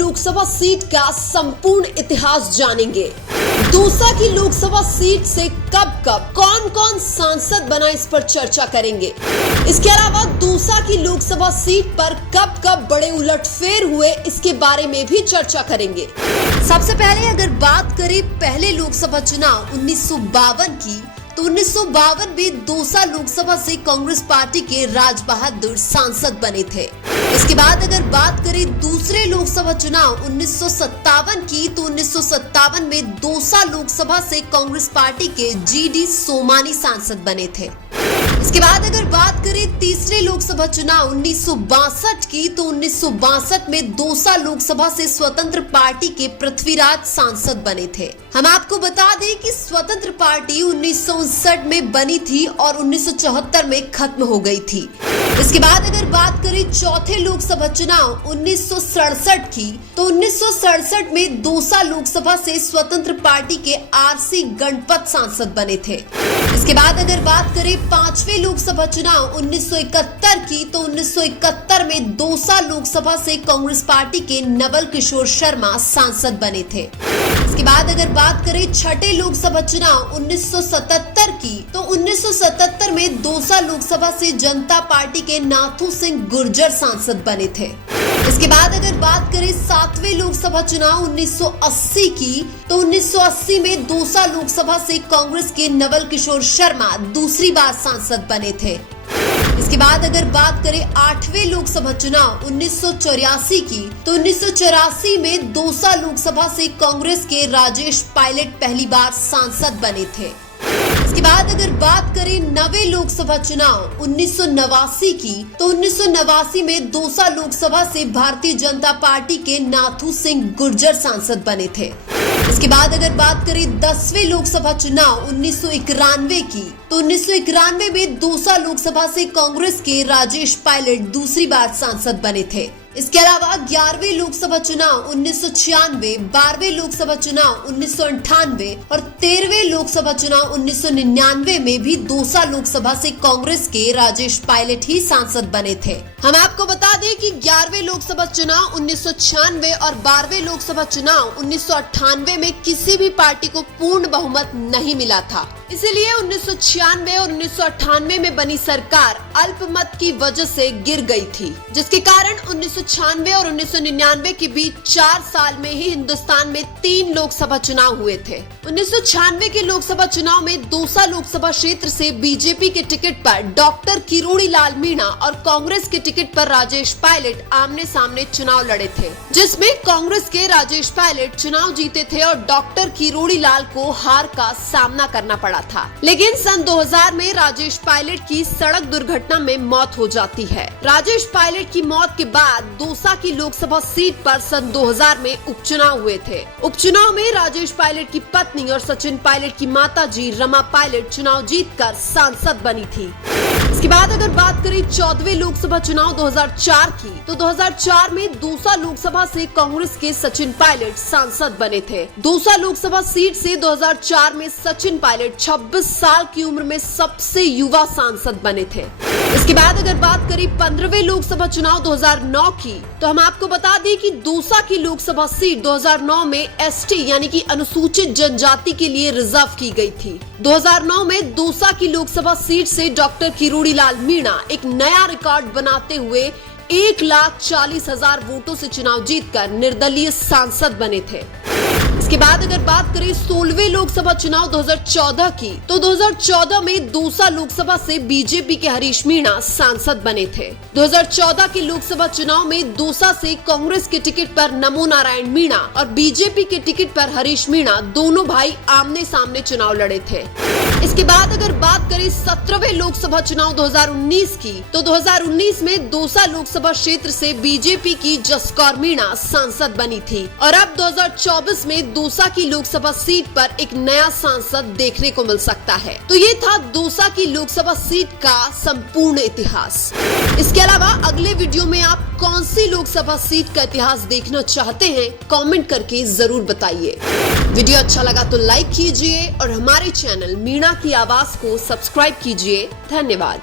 Lok Sabha seat का संपूर्ण इतिहास जानेंगे। दौसा की लोकसभा सीट से कब कौन कौन सांसद बना, इस पर चर्चा करेंगे। इसके अलावा दौसा की लोकसभा सीट पर कब बड़े उलटफेर हुए, इसके बारे में भी चर्चा करेंगे। सबसे पहले अगर बात करें पहले लोकसभा चुनाव 1952 की, तो 1952 में दौसा लोकसभा से कांग्रेस पार्टी के राज बहादुर सांसद बने थे। इसके बाद अगर बात करें दूसरे लोकसभा चुनाव 1957 की, तो 1957 में दौसा लोकसभा से कांग्रेस पार्टी के जीडी सोमानी सांसद बने थे। इसके बाद अगर बात करें तीसरे लोकसभा चुनाव 1962 की, तो 1962 में दौसा लोकसभा से स्वतंत्र पार्टी के पृथ्वीराज सांसद बने थे। हम आपको बता दें कि स्वतंत्र पार्टी 1959 में बनी थी और 1974 में खत्म हो गई थी। इसके बाद अगर बात करें चौथे लोकसभा चुनाव 1967 की, तो 1967 में दौसा लोकसभा से स्वतंत्र पार्टी के आरसी गणपत सांसद बने थे। इसके बाद अगर बात करें पांचवे लोकसभा चुनाव 1971 की, तो 1971 में दौसा लोकसभा से कांग्रेस पार्टी के नवल किशोर शर्मा सांसद बने थे। इसके बाद अगर बात करें छठे लोकसभा चुनाव 1977 की, तो 1977 में दौसा लोकसभा से जनता पार्टी के नाथू सिंह गुर्जर सांसद बने थे। इसके बाद अगर बात करें सातवें लोकसभा चुनाव 1980 की, तो 1980 में दौसा लोकसभा से कांग्रेस के नवल किशोर शर्मा दूसरी बार सांसद बने थे। इसके बाद अगर बात करें आठवें लोकसभा चुनाव 1984 की, तो 1984 में दौसा लोकसभा से कांग्रेस के राजेश पायलट पहली बार सांसद बने थे। इसके बाद अगर बात करें नवे लोकसभा चुनाव 1989 की, तो 1989 में दौसा लोकसभा से भारतीय जनता पार्टी के नाथू सिंह गुर्जर सांसद बने थे। इसके बाद अगर बात करें 10वें लोकसभा चुनाव 1991 की, तो 1991 में दौसा लोकसभा से कांग्रेस के राजेश पायलट दूसरी बार सांसद बने थे। इसके अलावा 11वें लोकसभा चुनाव 1996, 12वें लोकसभा चुनाव 1998 और 13वें लोकसभा चुनाव 1999 में भी दौसा लोकसभा से कांग्रेस के राजेश पायलट ही सांसद बने थे। हम आपको बता दें कि 11वें लोकसभा चुनाव 1996 और 12वें लोकसभा चुनाव 1998 में किसी भी पार्टी को पूर्ण बहुमत नहीं मिला था। इसीलिए 1996 और 1998 में बनी सरकार अल्पमत की वजह से गिर गई थी, जिसके कारण 1996 और 1999 के बीच 4 साल में ही हिंदुस्तान में 3 लोकसभा चुनाव हुए थे। 1996 के लोकसभा चुनाव में दौसा लोकसभा क्षेत्र से बीजेपी के टिकट पर डॉक्टर किरोड़ी लाल मीणा और कांग्रेस के टिकट पर राजेश पायलट आमने सामने चुनाव लड़े थे, जिसमें कांग्रेस के राजेश पायलट चुनाव जीते थे और डॉक्टर किरोड़ी लाल को हार का सामना करना पड़ा था। लेकिन सन 2000 में राजेश पायलट की सड़क दुर्घटना में मौत हो जाती है। राजेश पायलट की मौत के बाद दौसा की लोकसभा सीट पर सन 2000 में उपचुनाव हुए थे। उपचुनाव में राजेश पायलट की पत्नी और सचिन पायलट की माताजी रमा पायलट चुनाव जीतकर सांसद बनी थी। इसके बाद अगर बात करें 14वें लोकसभा चुनाव 2004 की, तो 2004 में दौसा लोकसभा से कांग्रेस के सचिन पायलट सांसद बने थे। दौसा लोकसभा सीट से 2004 में सचिन पायलट 26 साल की उम्र में सबसे युवा सांसद बने थे। इसके बाद अगर बात करें 15वें लोकसभा चुनाव 2009 की, तो हम आपको बता दें कि दौसा की लोकसभा सीट 2009 में एसटी यानी कि अनुसूचित जनजाति के लिए रिजर्व की गई थी। 2009 में दौसा की लोकसभा सीट से डॉक्टर किरोड़ी लाल मीणा एक नया रिकॉर्ड बनाते हुए 1,40,000 वोटों से चुनाव जीतकर निर्दलीय सांसद बने थे। इसके बाद अगर बात करें 16वें लोकसभा चुनाव 2014 की, तो 2014 में दौसा लोकसभा से बीजेपी के हरीश मीणा सांसद बने थे। 2014 के लोकसभा चुनाव में दौसा से कांग्रेस के टिकट पर नमो नारायण मीणा और बीजेपी के टिकट पर हरीश मीणा दोनों भाई आमने सामने चुनाव लड़े थे। इसके बाद अगर बात करें 17वें लोकसभा चुनाव 2019 की, तो 2019 में दौसा लोकसभा क्षेत्र से बीजेपी की जसकौर मीणा सांसद बनी थी और अब 2024 में दौसा की लोकसभा सीट पर एक नया सांसद देखने को मिल सकता है। तो ये था दौसा की लोकसभा सीट का संपूर्ण इतिहास। इसके अलावा अगले वीडियो में आप कौन सी लोकसभा सीट का इतिहास देखना चाहते हैं, कमेंट करके जरूर बताइए। वीडियो अच्छा लगा तो लाइक कीजिए और हमारे चैनल मीणा की आवाज को सब्सक्राइब कीजिए। धन्यवाद।